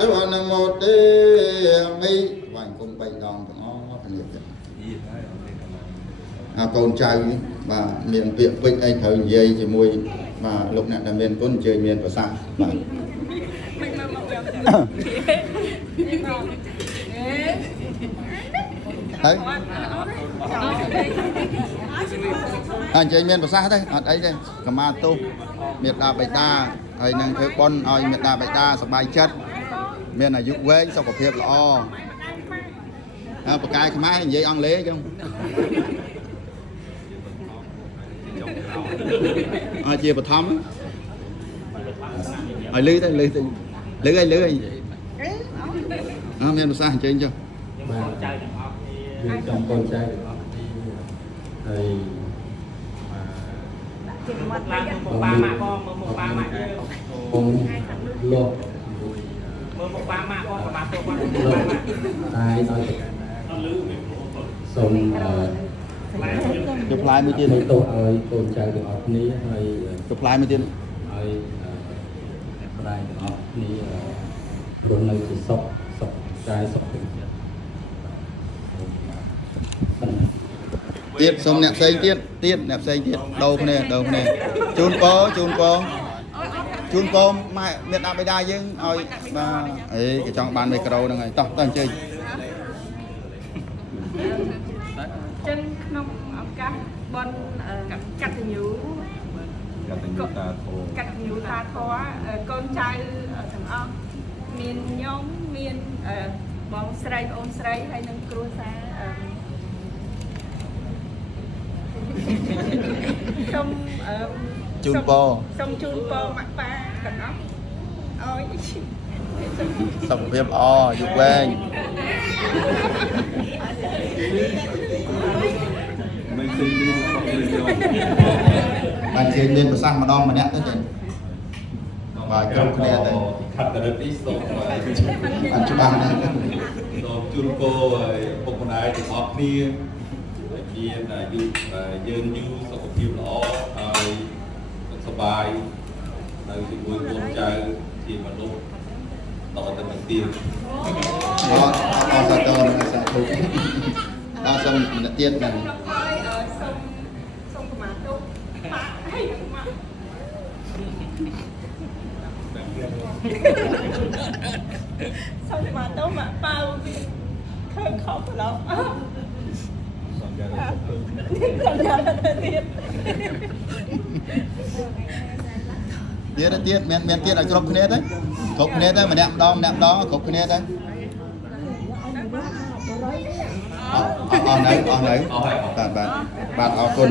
ธุอนุโมทนามิว่างគុំ3 ដងទាំងអស់គ្នាទៀតកូនចៅបាទមានពាក្យពេចន៍អីត្រូវនិយាយជាមួយបាទលោកអ្នកដែលមានគុណអញ្ជើញមានប្រសាសន៍បាទហើយអញ្ជើញមានប្រសាសន៍ទេអត់អីទេកម្មាទោសមេត្តាបិតាហើយនឹងធ្វើបុណ្យឲ្យមេត្តាបិតាសប្បាយចិត្តមានអាយុវែងសុខភាពល្អបកាយខ្មែរនិយាយអង់គ្លេសចឹងឲ្យជាបឋមឲ្យលឺទៅលឺទៅលឺឲ្យលឺឲ្យមានប្រសាសន៍អញ្ជើញចុះបាទចៅទាំងអស់គ្នាយើងចង់កូនចៅទាំងអស់គ្នាហើយជាមាត់ឡើងមកបាម៉ាក់បងមើលមកបាម៉ាក់ខ្ញុំលោក មើលមកបាម៉ាក់បងសម្រាប់ទៅគាត់តែឲ្យសូមទៅផ្លាយមួយទៀតទោសឲ្យកូនចៅទាំងអស់គ្នាហើយទៅផ្លាយមួយទៀតឲ្យប្រដៅទាំងអស់គ្នារស់នៅជាសុខកាយសុខចិត្តទៀតសូមអ្នកផ្សេងទៀតអ្នកផ្សេងទៀតដូរគ្នាជូនពរម៉ែមេត្តាបិតាយើងឲ្យបាទអីគេចង់បានមីក្រូហ្នឹងហើយតោះអញ្ជើញចឹងក្នុងឱកាសបន់កតញ្ញូតាធរកូនចៅទាំងអស់មានខ្ញុំមានបងស្រីអូនស្រីហើយនឹងគ្រួសារសូមជូនពរសូមជូនពរម៉ាក់ប៉ាទាំងអស់ឲ្យសុខភាពល្អយូរវែងមិនឃើញមានបានជើញមានប្រសាសន៍ម្ដងម្នាក់ទៅទេបាទគ្រប់គ្នាទៅខាត់តរិទ្ធនេះសូមបានច្បាស់ណាស់សូមជូនពរឲ្យពុកម្ដាយទាំងអស់គ្នាមានអាយុយើងយូរសុខភាពល្អហើយសុខសប្បាយនៅជាមួយកូនចៅជាមនុស្សតទៅនឹងទៀតអរសាទរសាធុអរសូមម្នាក់ទៀតហ្នឹងសូមកម្មាទោសប៉ាហើយម៉ាក់សូមកម្មាទោសម៉ាក់ប៉ាឃើញខុសប្រឡងសន្យាទៅទៀតមានទៀតឲ្យគ្រប់គ្នាទៅម្នាក់ម្ដងគ្រប់គ្នាទៅអស់នៅបាទអរគុណ